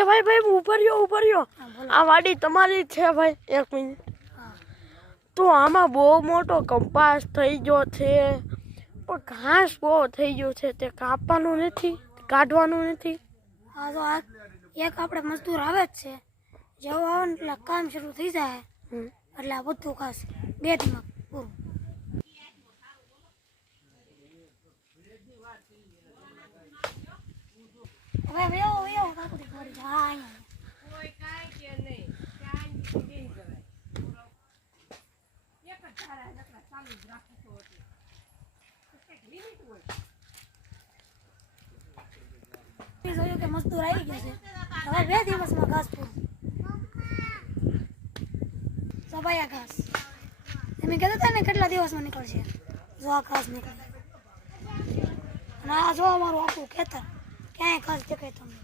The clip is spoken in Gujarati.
એ ભાઈ ભાઈ ઉભા રહ્યો આ વાડી તમારી છે ભાઈ 1 મિનિટ તો આમાં બહુ મોટો કંપાસ થઈ ગયો છે પણ ઘાસ બહુ થઈ ગયો છે તે કાપવાનું નથી કાઢવાનું નથી હા તો આ એક આપણે મજદૂર આવે જ છે જેવું આવે ને એટલે કામ શરૂ થઈ જાય એટલે આ બધું ખાસ 2 દિમાગ પૂરું હવે વેવો કાકુડી પડી જાય હા અહીંયા કોઈ કાઈ કે નહીં કાઈ નહીં જવાય એક જ ધારા નકરા ચાલુ જ રાખો તો એટલે એક લિમિટ હોય જોયું કે મજદૂર આવી ગયા છે હવે 2 દિવસમાં ઘાસ પૂરું સબાયા ઘાસ તમે કહેતા હતા ને કેટલા દિવસમાં નીકળશે જો આ ઘાસ નીકળે અને આ જો અમારું આખું ખેતર ક્યાંય ઘાસ દેખાય તમને